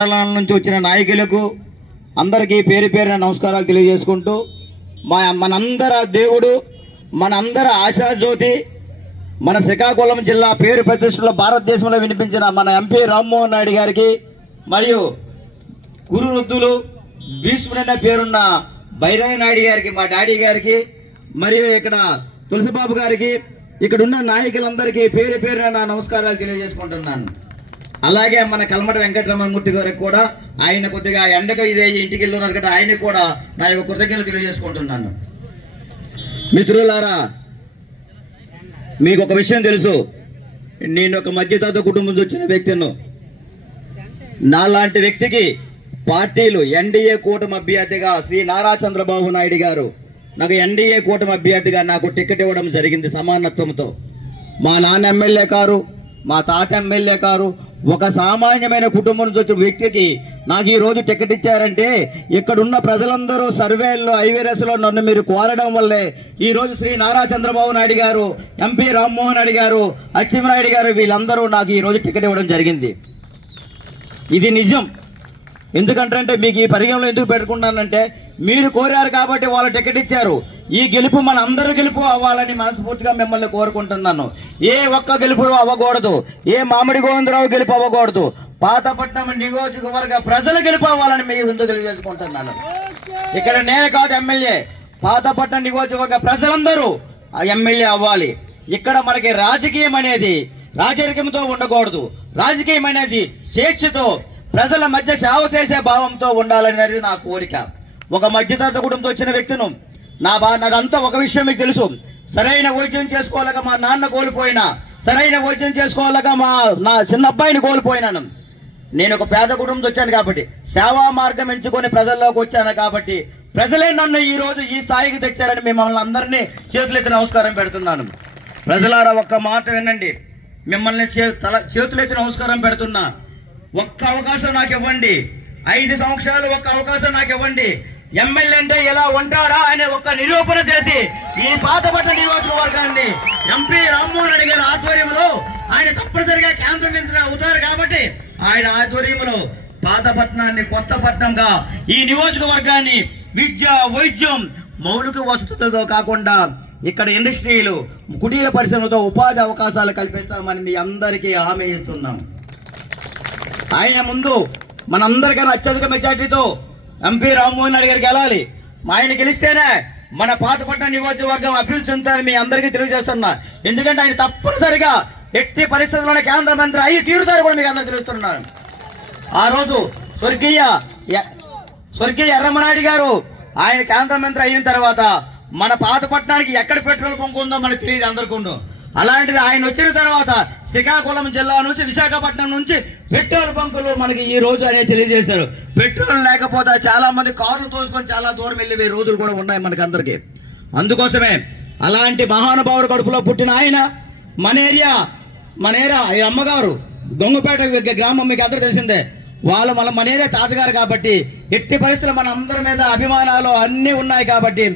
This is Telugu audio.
మండలాల నుంచి వచ్చిన నాయకులకు అందరికీ పేరు పేరున నమస్కారాలు తెలియజేసుకుంటూ మనందరి దేవుడు మనందరి ఆశాజ్యోతి మన శ్రీకాకుళం జిల్లా పేరు ప్రతిష్టలో భారతదేశంలో వినిపించిన మన ఎంపీ రామ్మోహన్ నాయుడు గారికి మరియు గురువృద్ధులు భీష్ముడైన పేరున్న భైరవ నాయుడు గారికి మా డాడీ గారికి మరియు ఇక్కడ తులసిబాబు గారికి ఇక్కడ ఉన్న నాయకులందరికీ పేరు పేరున నా నమస్కారాలు తెలియజేసుకుంటున్నాను. అలాగే మన కల్మట వెంకటరమణమూర్తి గారికి కూడా ఆయన కొద్దిగా ఎండకు ఇదే ఇంటికి వెళ్ళున్నారు కదా, ఆయనకు కూడా నా యొక్క కృతజ్ఞతలు తెలియజేసుకుంటున్నాను. మిత్రులారా, మీకు ఒక విషయం తెలుసు, నేను ఒక మధ్యతరగతి కుటుంబం నుంచి వచ్చిన వ్యక్తిను. నాలాంటి వ్యక్తికి పార్టీలు ఎన్డీఏ కూటమి అభ్యర్థిగా శ్రీ నారా చంద్రబాబు నాయుడు గారు నాకు ఎన్డీఏ కూటమి అభ్యర్థిగా నాకు టికెట్ ఇవ్వడం జరిగింది సమానత్వంతో. మా నాన్న ఎమ్మెల్యే కారు, మా తాత ఎమ్మెల్యే కారు, ఒక సామాన్యమైన కుటుంబం నుంచి వచ్చిన వ్యక్తికి నాకు ఈ రోజు టికెట్ ఇచ్చారంటే ఇక్కడున్న ప్రజలందరూ సర్వేల్లో ఐవీఎస్లో నన్ను మీరు కోరడం వల్లే ఈ రోజు శ్రీ నారా చంద్రబాబు నాయుడు గారు, ఎంపీ రామ్మోహన్ నాయుడు గారు, అచ్చెన్నాయుడు గారు వీళ్ళందరూ నాకు ఈ రోజు టికెట్ ఇవ్వడం జరిగింది. ఇది నిజం. ఎందుకంటే మీకు ఈ పరిగణలో ఎందుకు పెట్టుకున్నానంటే మీరు కోరారు కాబట్టి వాళ్ళు టికెట్ ఇచ్చారు. ఈ గెలుపు మన అందరూ గెలుపు అవ్వాలని మనస్ఫూర్తిగా మిమ్మల్ని కోరుకుంటున్నాను. ఏ ఒక్క గెలుపు అవ్వకూడదు, ఏ మామిడి గోవిందరావు గెలుపు అవ్వకూడదు, పాతపట్నం నియోజకవర్గ ప్రజలు గెలుపు అవ్వాలని మీ ముందు తెలియజేసుకుంటున్నాను. ఇక్కడ నేనే కాదు ఎమ్మెల్యే, పాతపట్నం నియోజకవర్గ ప్రజలందరూ ఆ ఎమ్మెల్యే అవ్వాలి. ఇక్కడ మనకి రాజకీయం అనేది రాజకీయంతో ఉండకూడదు. రాజకీయం అనేది స్వేచ్ఛతో ప్రజల మధ్య సేవ చేసే భావంతో ఉండాలనేది నా కోరిక. ఒక మధ్యతరగతి కుటుంబంతో వచ్చిన వ్యక్తిను నాదంతా ఒక విషయం మీకు తెలుసు. సరైన వైద్యం చేసుకోలేక మా నాన్న కోల్పోయినా, సరైన వైద్యం చేసుకోలేక నా చిన్న అబ్బాయిని కోల్పోయినాను. నేను ఒక పేద కుటుంబంతో వచ్చాను కాబట్టి, సేవా మార్గం ఎంచుకొని ప్రజల్లోకి వచ్చాను కాబట్టి ప్రజలే నన్ను ఈ రోజు ఈ స్థాయికి తెచ్చారని మిమ్మల్ని అందరినీ చేతులెత్తి నమస్కారం పెడుతున్నాను. ప్రజలారా, ఒక్క మాట వినండి, మిమ్మల్ని చేతులెత్తి నమస్కారం పెడుతున్నా. ఒక్క అవకాశం నాకు ఇవ్వండి, 5 సంవత్సరాలు ఒక్క అవకాశం నాకు ఇవ్వండి. ఎమ్మెల్యే అంటే ఎలా ఉంటాడా అనే ఒక్క నిరూపణ చేసి ఈ పాతపట్నం నియోజకవర్గాన్ని ఎంపీ రామ్మోహన్ రెడ్డి గారి ఆధ్వర్యంలో ఆయన తప్పనిసరిగా కేంద్ర మంత్రి అవుతారు కాబట్టి ఆయన ఆధ్వర్యంలో పాతపట్నాన్ని కొత్త పట్నంగా ఈ నియోజకవర్గాన్ని విద్య, వైద్యం, మౌలిక వసతులతో కాకుండా ఇక్కడ ఇండస్ట్రీలు, కుటీర పరిశ్రమలతో ఉపాధి అవకాశాలు కల్పిస్తామని మీ అందరికీ హామీ ఇస్తున్నాం. ఆయన ముందు మనందరికన్నా అత్యధిక మెజార్టీతో ఎంపీ రామ్మోహన్ రెడ్డి గారికి వెళ్ళాలి. ఆయన గెలిస్తేనే మన పాతపట్నం నియోజకవర్గం అభివృద్ధి చెందుతారని మీ అందరికీ తెలియజేస్తున్నా. ఎందుకంటే ఆయన తప్పనిసరిగా ఎట్టి పరిస్థితుల్లోనే కేంద్ర మంత్రి అయ్యి తీరుతారు కూడా మీకు అందరూ తెలుస్తున్నాను. ఆ రోజు స్వర్గీయ ఎర్రమనాయుడు గారు ఆయన కేంద్ర మంత్రి అయిన తర్వాత మన పాతపట్నానికి ఎక్కడ పెట్రోల్ బంక్ ఉందో మనకు తెలియదు అందరికీ. అలాంటిది ఆయన వచ్చిన తర్వాత శ్రీకాకుళం జిల్లా నుంచి విశాఖపట్నం నుంచి పెట్రోల్ బంకులు మనకి ఈ రోజు అనేది తెలియజేశారు. పెట్రోల్ లేకపోతే చాలా మంది కార్లు తోసుకొని చాలా దూరం వెళ్ళే రోజులు కూడా ఉన్నాయి మనకి అందరికీ. అందుకోసమే అలాంటి మహానుభావుడు కడుపులో పుట్టిన ఆయన మన ఏరియా ఈ అమ్మగారు గొంగుపేట గ్రామం మీకు అందరూ తెలిసిందే. వాళ్ళు మన ఏరియా తాతగారు కాబట్టి ఎట్టి పరిస్థితులు మన అందరి మీద అభిమానాలు అన్నీ ఉన్నాయి కాబట్టి